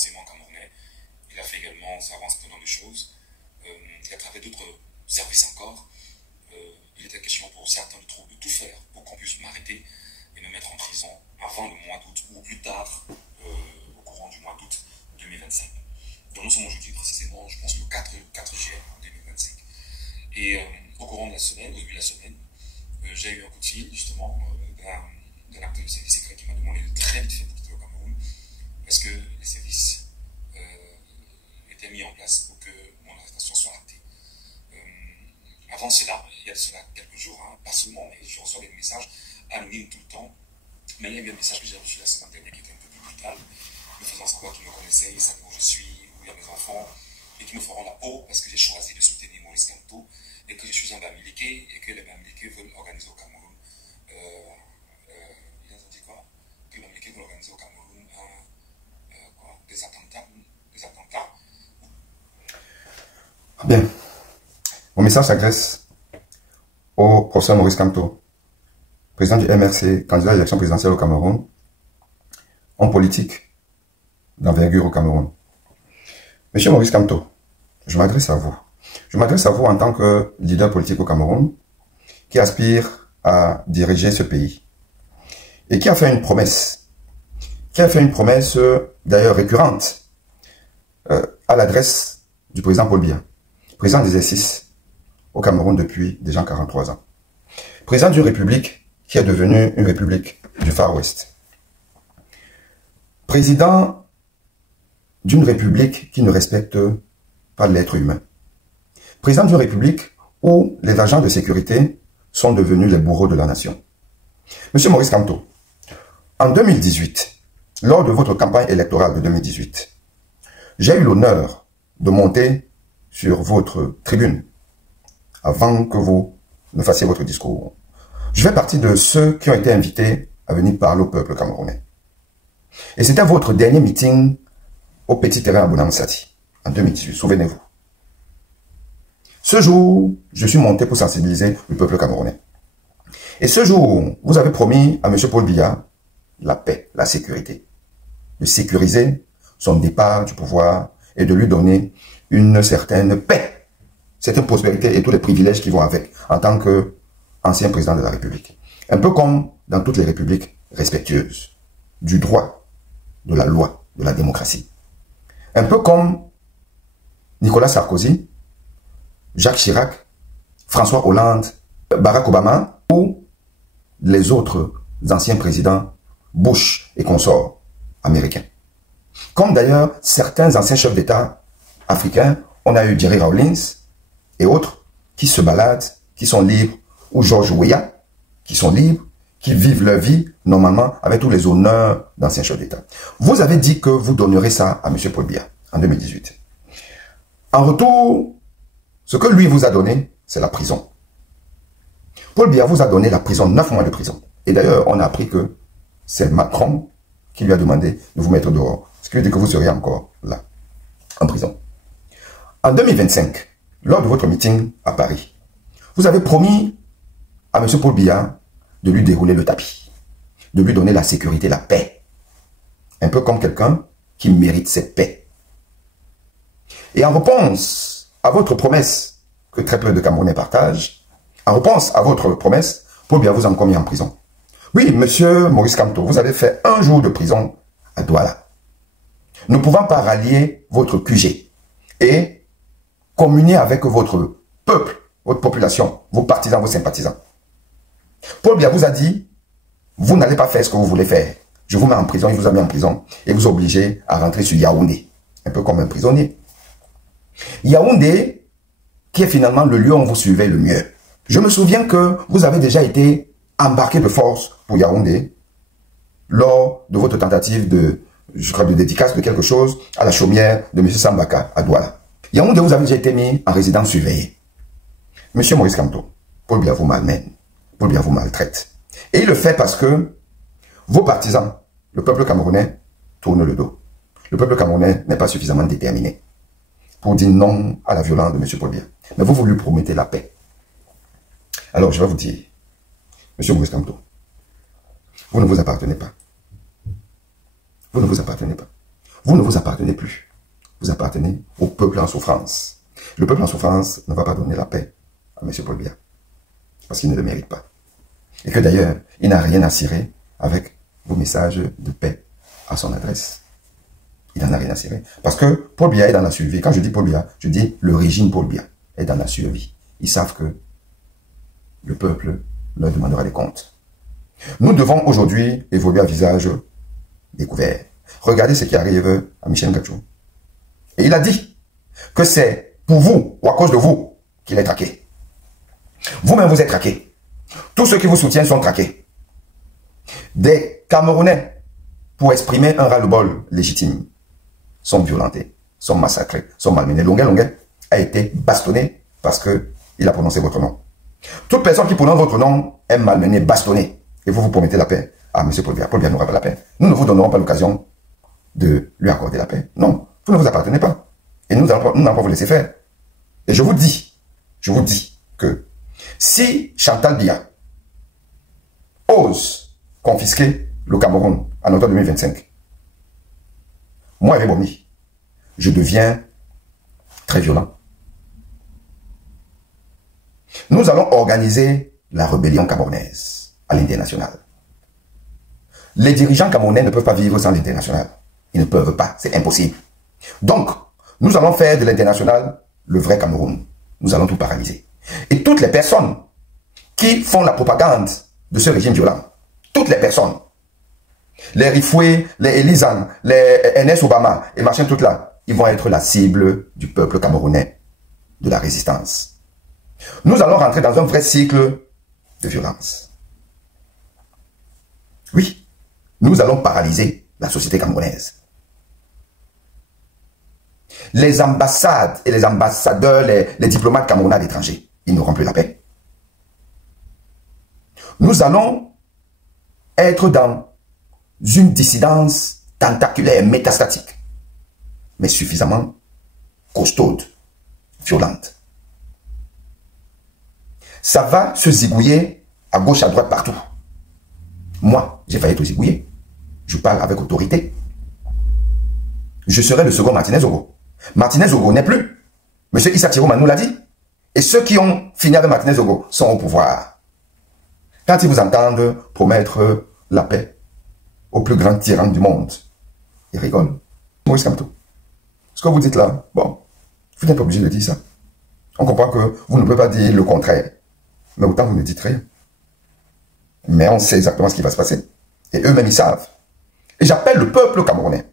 renseignement camerounais. Il a fait également savoir un certain nombre de choses. Il a travaillé d'autres services encore. Il était question pour certains de tout faire pour qu'on puisse m'arrêter et me mettre en prison avant le mois d'août ou plus tard, au courant du mois d'août 2025. Donc nous sommes aujourd'hui précisément, je pense, le 4 juillet 2025. Et au courant de la semaine, au début de la semaine, j'ai eu un coup de fil justement d'un acteur du service secret qui m'a demandé de très vite faire quitter au Cameroun parce que les services étaient mis en place pour que mon arrestation soit actée. Avant cela, il y a de cela quelques jours, hein, pas seulement, mais je reçois des messages anonymes tout le temps. Mais il y a eu un message que j'ai reçu la semaine dernière qui était un peu plus brutal, me faisant savoir qu'ils me connaissaient, ils savent où je suis, où il y a mes enfants, et qui me feront la peau parce que j'ai choisi de soutenir Maurice Kamto et que je suis un Bamileke et que les Bamileke veulent organiser au Cameroun. Ils ont dit quoi? Que les Bamileke veulent organiser au Cameroun des attentats. Bien. Mon message s'adresse au professeur Maurice Kamto, président du MRC, candidat à l'élection présidentielle au Cameroun, homme politique d'envergure au Cameroun. Monsieur Maurice Kamto, je m'adresse à vous. Je m'adresse à vous en tant que leader politique au Cameroun qui aspire à diriger ce pays et qui a fait une promesse, d'ailleurs récurrente à l'adresse du président Paul Biya, président d'exercice au Cameroun depuis déjà 43 ans. Président d'une république qui est devenue une république du Far West. Président d'une république qui ne respecte pas l'être humain. Président d'une république où les agents de sécurité sont devenus les bourreaux de la nation. Monsieur Maurice Kamto, en 2018, lors de votre campagne électorale de 2018, j'ai eu l'honneur de monter sur votre tribune avant que vous ne fassiez votre discours. Je fais partie de ceux qui ont été invités à venir parler au peuple camerounais. Et c'était votre dernier meeting au petit terrain à Bonamsati, en 2018, souvenez-vous. Ce jour, je suis monté pour sensibiliser le peuple camerounais. Et ce jour, vous avez promis à M. Paul Biya la paix, la sécurité, de sécuriser son départ du pouvoir et de lui donner une certaine paix, certaine prospérité et tous les privilèges qui vont avec en tant qu'ancien président de la République. Un peu comme dans toutes les républiques respectueuses du droit, de la loi, de la démocratie. Un peu comme Nicolas Sarkozy, Jacques Chirac, François Hollande, Barack Obama ou les autres anciens présidents Bush et consorts américains. Comme d'ailleurs certains anciens chefs d'État africains, on a eu Jerry Rawlings et autres qui se baladent, qui sont libres, ou George Weah, qui sont libres, qui vivent leur vie normalement avec tous les honneurs d'anciens chefs d'État. Vous avez dit que vous donnerez ça à M. Paul Biya en 2018. En retour, ce que lui vous a donné, c'est la prison. Paul Biya vous a donné la prison, 9 mois de prison. Et d'ailleurs, on a appris que c'est Macron qui lui a demandé de vous mettre dehors. Ce qui veut dire que vous seriez encore là, en prison. En 2025, lors de votre meeting à Paris, vous avez promis à M. Paul Biya de lui dérouler le tapis, de lui donner la sécurité, la paix. Un peu comme quelqu'un qui mérite cette paix. Et en réponse à votre promesse, que très peu de Camerounais partagent, en réponse à votre promesse, Paul Biya vous a encore mis en prison. Oui, monsieur Maurice Kamto, vous avez fait 1 jour de prison à Douala. Ne pouvant pas rallier votre QG et communier avec votre peuple, votre population, vos partisans, vos sympathisants. Paul Biya vous a dit, vous n'allez pas faire ce que vous voulez faire. Je vous mets en prison, il vous a mis en prison et vous obligez à rentrer sur Yaoundé, un peu comme un prisonnier. Yaoundé, qui est finalement le lieu où on vous suivait le mieux. Je me souviens que vous avez déjà été embarqué de force pour Yaoundé lors de votre tentative de, je crois, de dédicace de quelque chose à la chaumière de M. Sambaka à Douala. Yaoundé, vous avez déjà été mis en résidence surveillée. Monsieur Maurice Kamto, Paul Biya vous malmène, Paul Biya vous maltraite. Et il le fait parce que vos partisans, le peuple camerounais, tournent le dos. Le peuple camerounais n'est pas suffisamment déterminé pour dire non à la violence de M. Paul Biya. Mais vous lui promettez la paix. Alors, je vais vous dire, M. Maurice Kamto, vous ne vous appartenez pas. Vous ne vous appartenez pas. Vous ne vous appartenez plus. Vous appartenez au peuple en souffrance. Le peuple en souffrance ne va pas donner la paix à M. Paul Biya. Parce qu'il ne le mérite pas. Et que d'ailleurs, il n'a rien à cirer avec vos messages de paix à son adresse. Il n'en a rien à cirer. Parce que Paul Biya est dans la survie. Quand je dis Paul Biya, je dis le régime Paul Biya est dans la survie. Ils savent que le peuple leur demandera des comptes. Nous devons aujourd'hui évoluer à visage découvert. Regardez ce qui arrive à Michel Gachou. Et il a dit que c'est pour vous ou à cause de vous qu'il est traqué. Vous-même vous êtes traqué. Tous ceux qui vous soutiennent sont traqués. Des Camerounais, pour exprimer un ras-le-bol légitime, sont violentés, sont massacrés, sont malmenés. Longuet a été bastonné parce qu'il a prononcé votre nom. Toute personne qui prononce votre nom est malmenée, bastonnée. Et vous vous promettez la paix à M. Paul Biya. Paul Biya n'aura pas la paix. Nous ne vous donnerons pas l'occasion de lui accorder la paix. Non, vous ne vous appartenez pas. Et nous n'allons pas vous laisser faire. Et je vous dis que si Chantal Biya ose confisquer le Cameroun en octobre 2025, moi, avec Bomi, je deviens très violent. Nous allons organiser la rébellion camerounaise à l'international. Les dirigeants camerounais ne peuvent pas vivre sans l'international. Ils ne peuvent pas, c'est impossible. Donc, nous allons faire de l'international le vrai Cameroun. Nous allons tout paralyser. Et toutes les personnes qui font la propagande de ce régime violent, toutes les personnes, les Rifoué, les Elisan, les NS Obama et machin tout là, ils vont être la cible du peuple camerounais, de la résistance. Nous allons rentrer dans un vrai cycle de violence. Oui, nous allons paralyser la société camerounaise. Les ambassades et les ambassadeurs, les diplomates camerounais à l'étranger, ils n'auront plus la paix. Nous allons être dans une dissidence tentaculaire, métastatique, mais suffisamment costaude, violente. Ça va se zigouiller à gauche, à droite, partout. Moi, j'ai failli être zigouillé. Je parle avec autorité. Je serai le second Martinez Ogo. Martinez Ogo n'est plus. Monsieur Issa Thierry nous l'a dit. Et ceux qui ont fini avec Martinez Ogo sont au pouvoir. Quand ils vous entendent promettre la paix au plus grand tyran du monde, ils rigolent. Maurice Kamto. Ce que vous dites là, bon, vous n'êtes pas obligé de dire ça. On comprend que vous ne pouvez pas dire le contraire. Mais autant vous ne dites rien. Mais on sait exactement ce qui va se passer. Et eux-mêmes, ils savent. Et j'appelle le peuple camerounais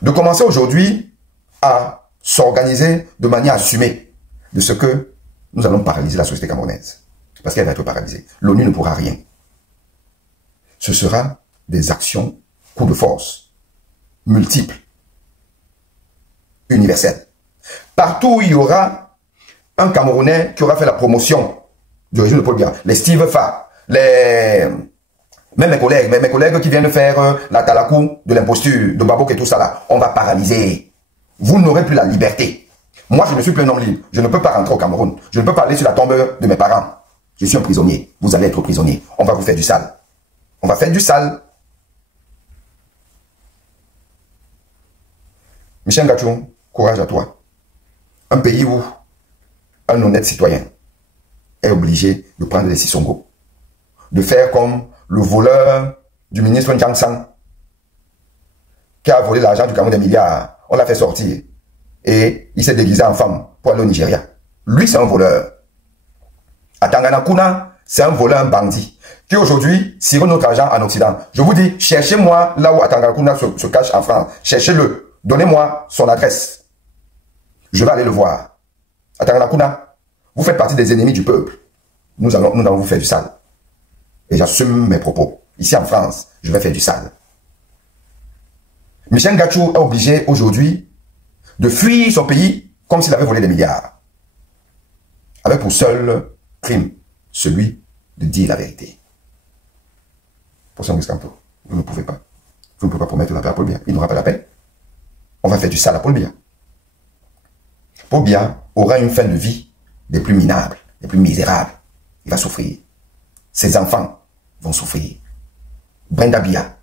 de commencer aujourd'hui à s'organiser de manière assumée de ce que nous allons paralyser la société camerounaise. Parce qu'elle va être paralysée. L'ONU ne pourra rien. Ce sera des actions, coups de force, multiples, universelles. Partout où il y aura un Camerounais qui aura fait la promotion du régime de Paul Biya, les Steve Fa, même mes collègues qui viennent faire la talakou de l'imposture, de Babok et tout ça là, on va paralyser. Vous n'aurez plus la liberté. Moi, je ne suis plus un homme libre. Je ne peux pas rentrer au Cameroun. Je ne peux pas aller sur la tombe de mes parents. Je suis un prisonnier. Vous allez être prisonnier. On va vous faire du sale. On va faire du sale. Michel Gachou, courage à toi. Un pays où un honnête citoyen est obligé de prendre des sissongos. De faire comme le voleur du ministre N'Jang Sang, qui a volé l'argent du Cameroun des milliards. On l'a fait sortir. Et il s'est déguisé en femme pour aller au Nigeria. Lui, c'est un voleur. À Tanganakuna, c'est un voleur, un bandit, qui aujourd'hui sillonne notre argent en Occident. Je vous dis, cherchez-moi là où Tanganakuna se cache en France. Cherchez-le. Donnez-moi son adresse. Je vais aller le voir. À Tanganakuna, vous faites partie des ennemis du peuple. Nous allons vous faire du sale. Et j'assume mes propos. Ici en France, je vais faire du sale. Michel Gachou est obligé aujourd'hui de fuir son pays comme s'il avait volé des milliards. Avec pour seul crime, celui de dire la vérité. Pour ça, Campo, vous ne pouvez pas. Vous ne pouvez pas promettre la paix à Paul Biya. Il n'aura pas la paix. On va faire du sale à Paul Biya. Paul Biya aura une fin de vie des plus minables, des plus misérables. Il va souffrir. Ses enfants vont souffrir. Brenda Biya,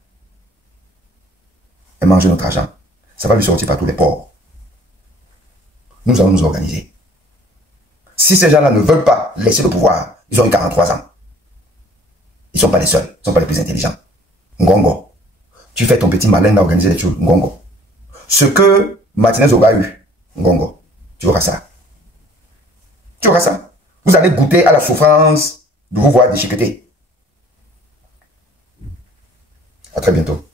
elle mange notre argent. Ça va lui sortir par tous les ports. Nous allons nous organiser. Si ces gens-là ne veulent pas laisser le pouvoir, ils ont eu 43 ans. Ils ne sont pas les seuls, ils ne sont pas les plus intelligents. Ngongo, tu fais ton petit malin à organiser les choses. Ngongo. Ce que Martinez aura eu, Ngongo, tu auras ça. Tu auras ça. Vous allez goûter à la souffrance de vous voir déchiqueter. À très bientôt.